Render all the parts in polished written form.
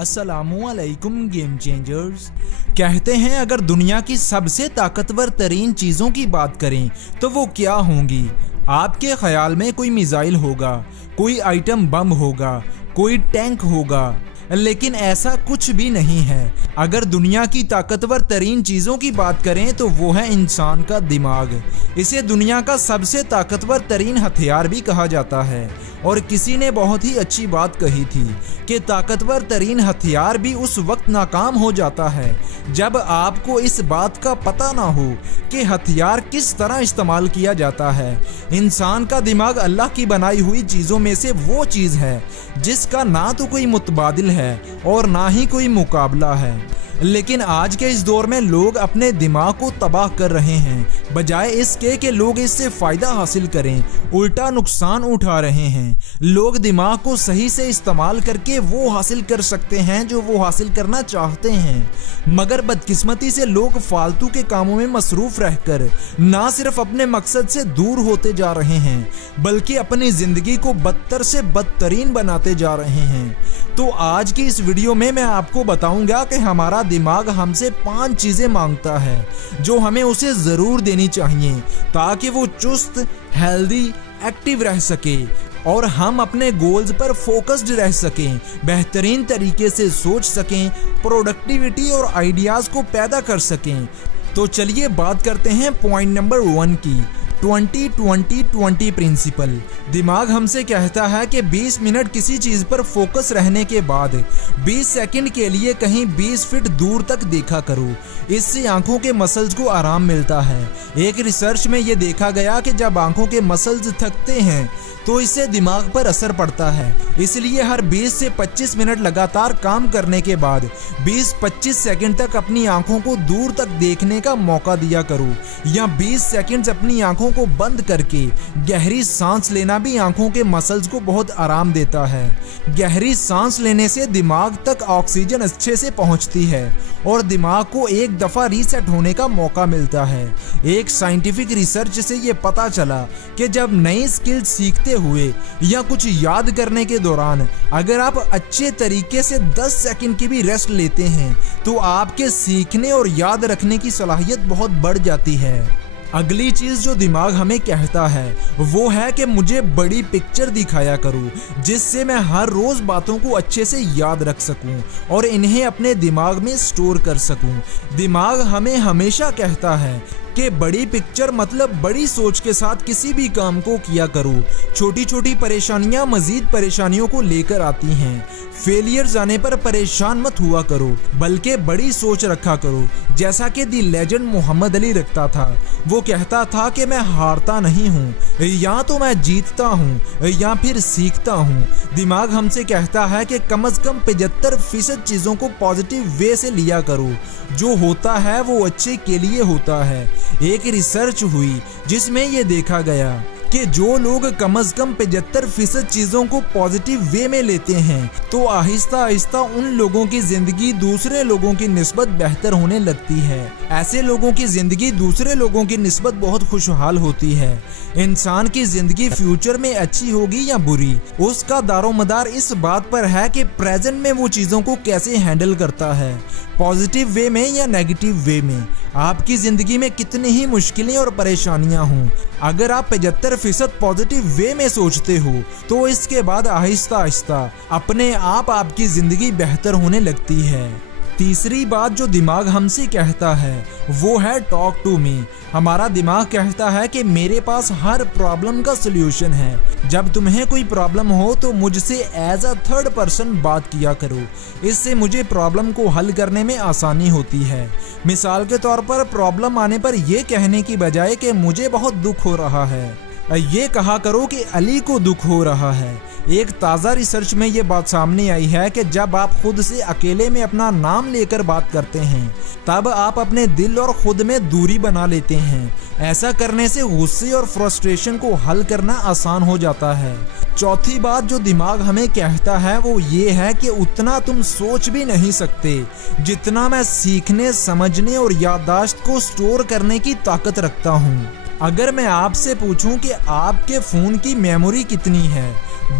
अस्सलामुअलैकुम game changers. कहते हैं अगर दुनिया की सबसे ताकतवर तरीन चीज़ों की बात करें तो वो क्या होंगी। आपके ख्याल में कोई मिसाइल होगा, कोई आइटम बम होगा, कोई टैंक होगा, लेकिन ऐसा कुछ भी नहीं है। अगर दुनिया की ताकतवर तरीन चीज़ों की बात करें तो वो है इंसान का दिमाग। इसे दुनिया का सबसे ताकतवर तरीन हथियार भी कहा जाता है। और किसी ने बहुत ही अच्छी बात कही थी कि ताकतवर तरीन हथियार भी उस वक्त नाकाम हो जाता है जब आपको इस बात का पता ना हो कि हथियार किस तरह इस्तेमाल किया जाता है। इंसान का दिमाग अल्लाह की बनाई हुई चीज़ों में से वो चीज़ है जिसका ना तो कोई मुतबादिल है और ना ही कोई मुकाबला है। लेकिन आज के इस दौर में लोग अपने दिमाग को तबाह कर रहे हैं। बजाय इसके कि लोग इससे फ़ायदा हासिल करें, उल्टा नुकसान उठा रहे हैं। लोग दिमाग को सही से इस्तेमाल करके वो हासिल कर सकते हैं जो वो हासिल करना चाहते हैं, मगर बदकिस्मती से लोग फालतू के कामों में मसरूफ़ रहकर ना सिर्फ अपने मकसद से दूर होते जा रहे हैं बल्कि अपनी ज़िंदगी को बदतर से बदतरीन बनाते जा रहे हैं। तो आज की इस वीडियो में मैं आपको बताऊंगा कि हमारा दिमाग हमसे 5 चीज़ें मांगता है जो हमें उसे ज़रूर देनी चाहिए ताकि वो चुस्त, हेल्दी, एक्टिव रह सके और हम अपने गोल्स पर फोकस्ड रह सकें, बेहतरीन तरीके से सोच सकें, प्रोडक्टिविटी और आइडियाज़ को पैदा कर सकें। तो चलिए बात करते हैं पॉइंट नंबर 1 की, 20-20-20 प्रिंसिपल। दिमाग हमसे कहता है कि 20 मिनट किसी चीज़ पर फोकस रहने के बाद 20 सेकंड के लिए कहीं 20 फीट दूर तक देखा करो। इससे आंखों के मसल्स को आराम मिलता है। एक रिसर्च में ये देखा गया कि जब आंखों के मसल्स थकते हैं तो इससे दिमाग पर असर पड़ता है। इसलिए हर 20 से 25 मिनट लगातार काम करने के बाद 20-25 सेकंड तक अपनी आंखों को दूर तक देखने का मौका दिया करो, या 20 सेकंड्स अपनी आंखों को बंद करके गहरी सांस लेना भी आंखों के मसल्स को बहुत आराम देता है। गहरी सांस लेने से दिमाग तक ऑक्सीजन अच्छे से पहुंचती है और दिमाग को एक दफ़ा रीसेट होने का मौका मिलता है। एक साइंटिफिक रिसर्च से ये पता चला कि जब नई स्किल सीखते हुए या कुछ याद करने के दौरान अगर आप अच्छे तरीके से 10 सेकंड की भी रेस्ट लेते हैं तो आपके सीखने और याद रखने की सलाहियत बहुत बढ़ जाती है। अगली चीज़ जो दिमाग हमें कहता है वो है कि मुझे बड़ी पिक्चर दिखाया करो जिससे मैं हर रोज़ बातों को अच्छे से याद रख सकूं और इन्हें अपने दिमाग में स्टोर कर सकूं। दिमाग हमें हमेशा कहता है कि बड़ी पिक्चर मतलब बड़ी सोच के साथ किसी भी काम को किया करो। छोटी छोटी परेशानियां मजीद परेशानियों को लेकर आती हैं। फेलियर्स आने पर परेशान मत हुआ करो बल्कि बड़ी सोच रखा करो, जैसा कि दी लेजेंड मोहम्मद अली रखता था। वो कहता था कि मैं हारता नहीं हूँ, या तो मैं जीतता हूँ या फिर सीखता हूँ। दिमाग हमसे कहता है कि कम से कम 75% चीज़ों को पॉजिटिव वे से लिया करो। जो होता है वो अच्छे के लिए होता है। एक रिसर्च हुई जिसमें ये देखा गया कि जो लोग कम से कम 75% चीज़ों को पॉजिटिव वे में लेते हैं तो आहिस्ता आहिस्ता उन लोगों की ज़िंदगी दूसरे लोगों की निस्बत बेहतर होने लगती है। ऐसे लोगों की ज़िंदगी दूसरे लोगों की निस्बत बहुत खुशहाल होती है। इंसान की ज़िंदगी फ्यूचर में अच्छी होगी या बुरी, उसका दारोमदार इस बात पर है कि प्रेजेंट में वो चीज़ों को कैसे हैंडल करता है, पॉजिटिव वे में या नेगेटिव वे में। आपकी ज़िंदगी में कितनी ही मुश्किलें और परेशानियां हों, अगर आप 75% पॉजिटिव वे में सोचते हो तो इसके बाद आहिस्ता आहिस्ता अपने आप आपकी ज़िंदगी बेहतर होने लगती है। तीसरी बात जो दिमाग हमसे कहता है वो है टॉक टू मी। हमारा दिमाग कहता है कि मेरे पास हर प्रॉब्लम का सल्यूशन है। जब तुम्हें कोई प्रॉब्लम हो तो मुझसे एज अ थर्ड पर्सन बात किया करो, इससे मुझे प्रॉब्लम को हल करने में आसानी होती है। मिसाल के तौर पर प्रॉब्लम आने पर यह कहने की बजाय कि मुझे बहुत दुख हो रहा है, ये कहा करो कि अली को दुख हो रहा है। एक ताज़ा रिसर्च में ये बात सामने आई है कि जब आप खुद से अकेले में अपना नाम लेकर बात करते हैं तब आप अपने दिल और खुद में दूरी बना लेते हैं। ऐसा करने से गुस्से और फ्रस्ट्रेशन को हल करना आसान हो जाता है। चौथी बात जो दिमाग हमें कहता है वो ये है कि उतना तुम सोच भी नहीं सकते जितना मैं सीखने, समझने और याददाश्त को स्टोर करने की ताकत रखता हूँ। अगर मैं आपसे पूछूं कि आपके फ़ोन की मेमोरी कितनी है,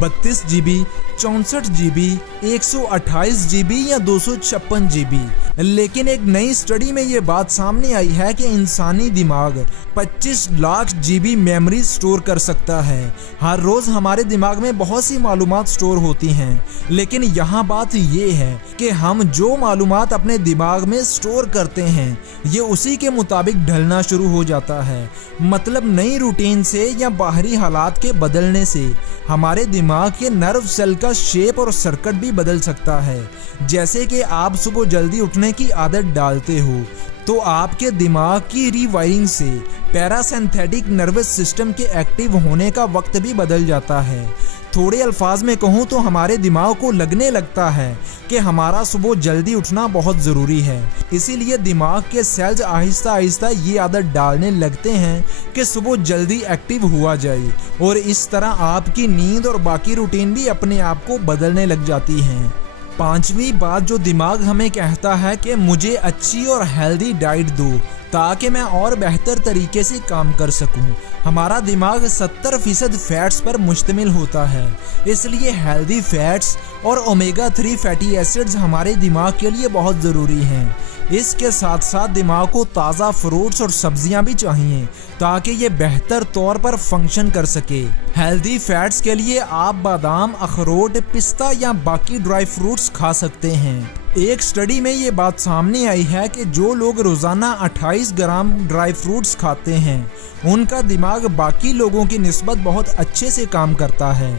32 GB, 164 GB, 128 GB या 256 GB। लेकिन एक नई स्टडी में ये बात सामने आई है कि इंसानी दिमाग 25 लाख GB मेमोरी स्टोर कर सकता है। हर रोज हमारे दिमाग में बहुत सी मालूमात स्टोर होती हैं, लेकिन यहाँ बात ये है कि हम जो मालूमात अपने दिमाग में स्टोर करते हैं ये उसी के मुताबिक ढलना शुरू हो जाता है। मतलब नई रूटीन से या बाहरी हालात के बदलने से हमारे दिमाग के नर्व सेल का शेप और सर्किट भी बदल सकता है। जैसे कि आप सुबह जल्दी उठने की आदत डालते हो तो आपके दिमाग की रीवायरिंग से पैरासिम्पैथिक नर्वस सिस्टम के एक्टिव होने का वक्त भी बदल जाता है। थोड़े अल्फाज में कहूँ तो हमारे दिमाग को लगने लगता है कि हमारा सुबह जल्दी उठना बहुत ज़रूरी है। इसीलिए दिमाग के सेल्स आहिस्ता आहिस्ता ये आदत डालने लगते हैं कि सुबह जल्दी एक्टिव हुआ जाए, और इस तरह आपकी नींद और बाकी रूटीन भी अपने आप को बदलने लग जाती हैं। पांचवी बात जो दिमाग हमें कहता है कि मुझे अच्छी और हेल्दी डाइट दो ताकि मैं और बेहतर तरीके से काम कर सकूं। हमारा दिमाग 70% फैट्स पर मुश्तमिल होता है, इसलिए हेल्दी फैट्स और ओमेगा 3 फैटी एसिड्स हमारे दिमाग के लिए बहुत ज़रूरी हैं। इसके साथ साथ दिमाग को ताज़ा फ्रूट्स और सब्जियां भी चाहिए ताकि ये बेहतर तौर पर फंक्शन कर सके। हेल्दी फैट्स के लिए आप बादाम, अखरोट, पिस्ता या बाकी ड्राई फ्रूट्स खा सकते हैं। एक स्टडी में ये बात सामने आई है कि जो लोग रोज़ाना 28 ग्राम ड्राई फ्रूट्स खाते हैं उनका दिमाग बाकी लोगों की निस्बत बहुत अच्छे से काम करता है।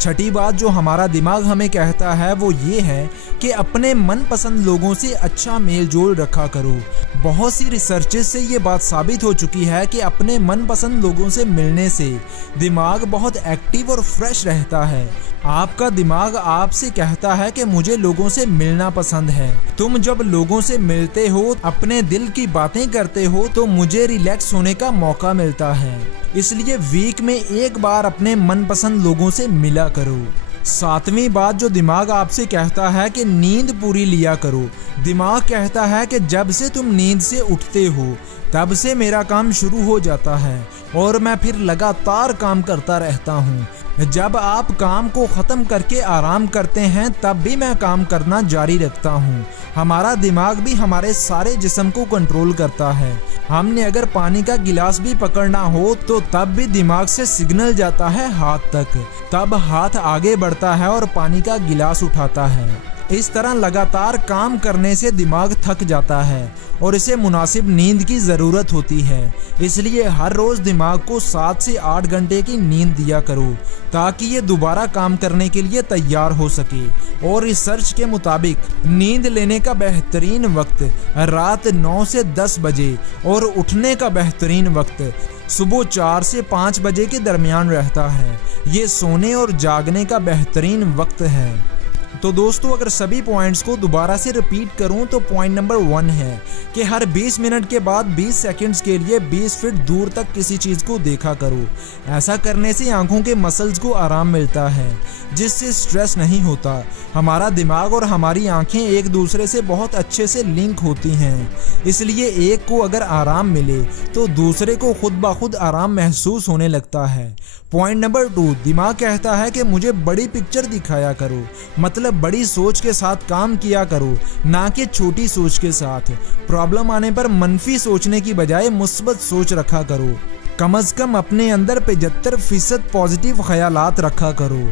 छठी बात जो हमारा दिमाग हमें कहता है वो ये है कि अपने मनपसंद लोगों से अच्छा मेल जोल रखा करो। बहुत सी रिसर्चेस से ये बात साबित हो चुकी है कि अपने मनपसंद लोगों से मिलने से दिमाग बहुत एक्टिव और फ्रेश रहता है। आपका दिमाग आपसे कहता है कि मुझे लोगों से मिलना पसंद है। तुम जब लोगों से मिलते हो, अपने दिल की बातें करते हो तो मुझे रिलैक्स होने का मौका मिलता है। इसलिए वीक में एक बार अपने मनपसंद लोगों से मिला करो। सातवीं बात जो दिमाग आपसे कहता है कि नींद पूरी लिया करो। दिमाग कहता है कि जब से तुम नींद से उठते हो तब से मेरा काम शुरू हो जाता है और मैं फिर लगातार काम करता रहता हूँ। जब आप काम को ख़त्म करके आराम करते हैं तब भी मैं काम करना जारी रखता हूँ। हमारा दिमाग भी हमारे सारे जिस्म को कंट्रोल करता है। हमने अगर पानी का गिलास भी पकड़ना हो तो तब भी दिमाग से सिग्नल जाता है हाथ तक, तब हाथ आगे बढ़ता है और पानी का गिलास उठाता है। इस तरह लगातार काम करने से दिमाग थक जाता है और इसे मुनासिब नींद की ज़रूरत होती है। इसलिए हर रोज़ दिमाग को 7 से 8 घंटे की नींद दिया करो ताकि ये दोबारा काम करने के लिए तैयार हो सके। और रिसर्च के मुताबिक नींद लेने का बेहतरीन वक्त रात 9 से 10 बजे और उठने का बेहतरीन वक्त सुबह 4 से 5 बजे के दरमियान रहता है। ये सोने और जागने का बेहतरीन वक्त है। तो दोस्तों अगर सभी पॉइंट्स को दोबारा से रिपीट करूं तो पॉइंट नंबर 1 है कि हर 20 मिनट के बाद 20 सेकंड्स के लिए 20 फीट दूर तक किसी चीज़ को देखा करो। ऐसा करने से आंखों के मसल्स को आराम मिलता है जिससे स्ट्रेस नहीं होता। हमारा दिमाग और हमारी आंखें एक दूसरे से बहुत अच्छे से लिंक होती हैं, इसलिए एक को अगर आराम मिले तो दूसरे को खुद ब खुद आराम महसूस होने लगता है। पॉइंट नंबर 2, दिमाग कहता है कि मुझे बड़ी पिक्चर दिखाया करो, मतलब बड़ी सोच के साथ काम किया करो, ना कि छोटी सोच के साथ। प्रॉब्लम आने पर मनफी सोचने की बजाय मुस्बत सोच रखा करो। कम से कम अपने अंदर 75% पॉजिटिव ख्यालात रखा करो।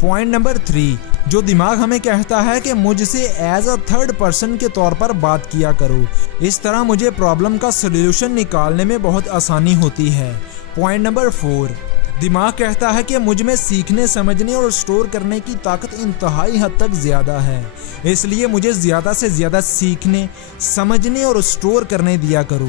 पॉइंट नंबर 3, जो दिमाग हमें कहता है कि मुझसे एज अ थर्ड पर्सन के तौर पर बात किया करो। इस तरह मुझे प्रॉब्लम का सॉल्यूशन निकालने में बहुत आसानी होती है। पॉइंट नंबर 4, दिमाग कहता है कि मुझ में सीखने, समझने और स्टोर करने की ताकत इंतहाई हद तक ज़्यादा है, इसलिए मुझे ज़्यादा से ज़्यादा सीखने, समझने और स्टोर करने दिया करो।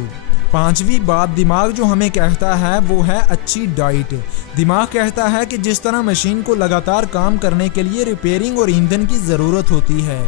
5वीं बात दिमाग जो हमें कहता है वो है अच्छी डाइट। दिमाग कहता है कि जिस तरह मशीन को लगातार काम करने के लिए रिपेयरिंग और ईंधन की ज़रूरत होती है,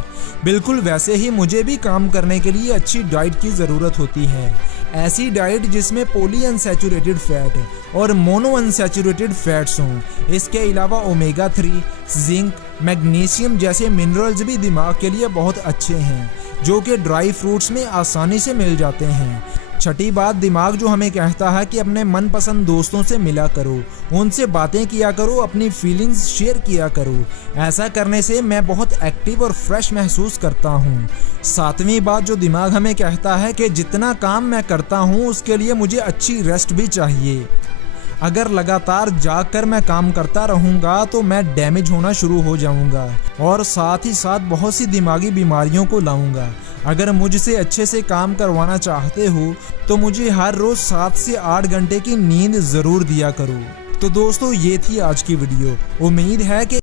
बिल्कुल वैसे ही मुझे भी काम करने के लिए अच्छी डाइट की ज़रूरत होती है। ऐसी डाइट जिसमें पॉली अनसैचुरेटेड फैट और मोनो अनसैचुरेटेड फैट्स हों। इसके अलावा ओमेगा 3, जिंक, मैग्नीशियम जैसे मिनरल्स भी दिमाग के लिए बहुत अच्छे हैं, जो कि ड्राई फ्रूट्स में आसानी से मिल जाते हैं। छठी बात, दिमाग जो हमें कहता है कि अपने मनपसंद दोस्तों से मिला करो, उनसे बातें किया करो, अपनी फीलिंग्स शेयर किया करो। ऐसा करने से मैं बहुत एक्टिव और फ्रेश महसूस करता हूँ। सातवीं बात जो दिमाग हमें कहता है कि जितना काम मैं करता हूँ उसके लिए मुझे अच्छी रेस्ट भी चाहिए। अगर लगातार जाग कर मैं काम करता रहूँगा तो मैं डैमेज होना शुरू हो जाऊँगा और साथ ही साथ बहुत सी दिमागी बीमारियों को लाऊँगा। अगर मुझसे अच्छे से काम करवाना चाहते हो तो मुझे हर रोज़ 7 से 8 घंटे की नींद ज़रूर दिया करो। तो दोस्तों, ये थी आज की वीडियो। उम्मीद है कि